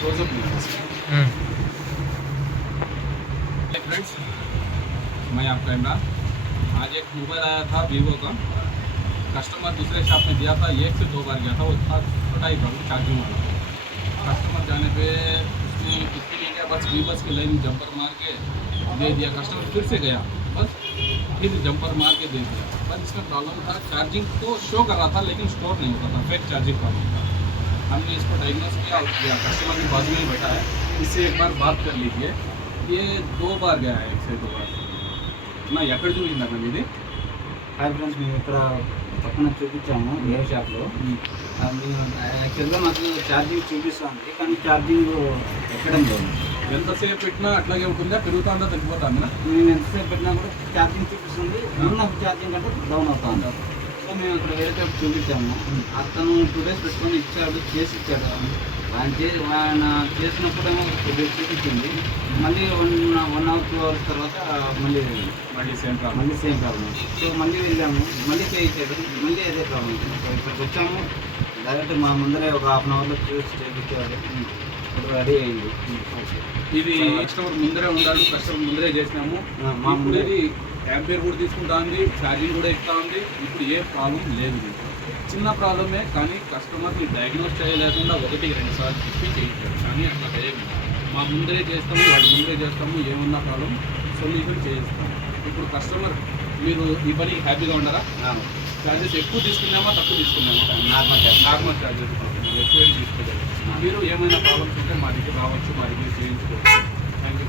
Close up friends, मैं आपका इमरान। आज एक मोबाइल आया था वीवो का। कस्टमर दूसरे शॉप में दिया था, 1 से 2 बार गया था। वो था छोटा ही प्रॉब्लम, चार्जिंग वाला। कस्टमर जाने पे उसने कुछ भी नहीं किया, बस वीबस की लाइन जंपर मार के दे दिया। कस्टमर फिर से गया, बस फिर जंपर मार के दे दिया। बस इसका प्रॉब्लम था, चार्जिंग तो शो कर रहा था लेकिन स्टोर नहीं होता था, फेक चार्जिंग प्रॉब्लम था। हमने इसको डायग्नोस किया और किया। कस्टमर के बाजू में ही बैठा है, इससे एक बार बात कर लीजिए। ये 2 बार गया है, 1 से 2 बार నా ఎక్కడ చూపించిందా ఇది. హాయ్ ఫ్రెండ్స్, మేము ఇక్కడ పక్కన చూపించాము వేరే షాప్లో. యాక్చువల్గా మాకు ఛార్జింగ్ చూపిస్తుంది, కానీ ఛార్జింగ్ ఎక్కడం లేదు. ఎంతసేపు పెట్టినా అట్లాగే ఉంటుందా, పెరుగుతుందా, తగ్గిపోతుందా? నేను ఎంతసేపు పెట్టినా కూడా ఛార్జింగ్ చూపిస్తుంది, ఉన్న ఛార్జింగ్ అంటే డౌన్ అవుతుంది. సో మేము ఇక్కడ వేరే షాప్ చూపించాము. అతను 2 డేస్ పెట్టుకొని ఇచ్చాడు, చేసి ఇచ్చాడు. ఆయన చేసినప్పుడేమో 2 డేస్ చూపించింది. మళ్ళీ 1 అవర్ 2 అవర్స్ తర్వాత మళ్ళీ సేమ్ ప్రాబ్లం. సో మళ్ళీ వెళ్ళాము, మళ్ళీ పే ఇచ్చాడు, మళ్ళీ అదే ప్రాబ్లం. సో ఇక్కడికి వచ్చాము, డైరెక్ట్ మా ముందరే ఒక ½ అన్ అవర్లో చూసి చేయించాడు. ఇప్పుడు రెడీ అయింది. ఇది కస్టమర్ ముందరే ఉండాలి, కస్టమర్ ముందరే చేసినాము. మా ముందే ఇది యాంపేర్ కూడా తీసుకుంటా ఉంది, ఛార్జింగ్ కూడా ఇస్తూ ఉంది. ఇప్పుడు ఏ ప్రాబ్లం లేదు. చిన్న ప్రాబ్లమే, కానీ కస్టమర్ని డయాగ్నోస్ చేయలేకుండా 1-2 సార్లు చెప్పి చేయించాడు. కానీ అట్లా చేయదు. మా ముందరే చేస్తాము, వాడి ముందరే చేస్తాము. ఏమన్నా ప్రాబ్లం సొల్యూషన్ చేయిస్తాము. ఇప్పుడు కస్టమర్ మీరు ఈ పని హ్యాపీగా ఉండరా? ఛార్జెస్ ఎక్కువ తీసుకున్నామా, తక్కువ తీసుకున్నామా? నార్మల్ ఛార్జెస్ ఎక్కువ తీసుకోలేదు. మీరు ఏమైనా ప్రాబ్లమ్స్ ఉంటే మా దగ్గర రావచ్చు, మా దగ్గర చేయించుకోవచ్చు. Thank you.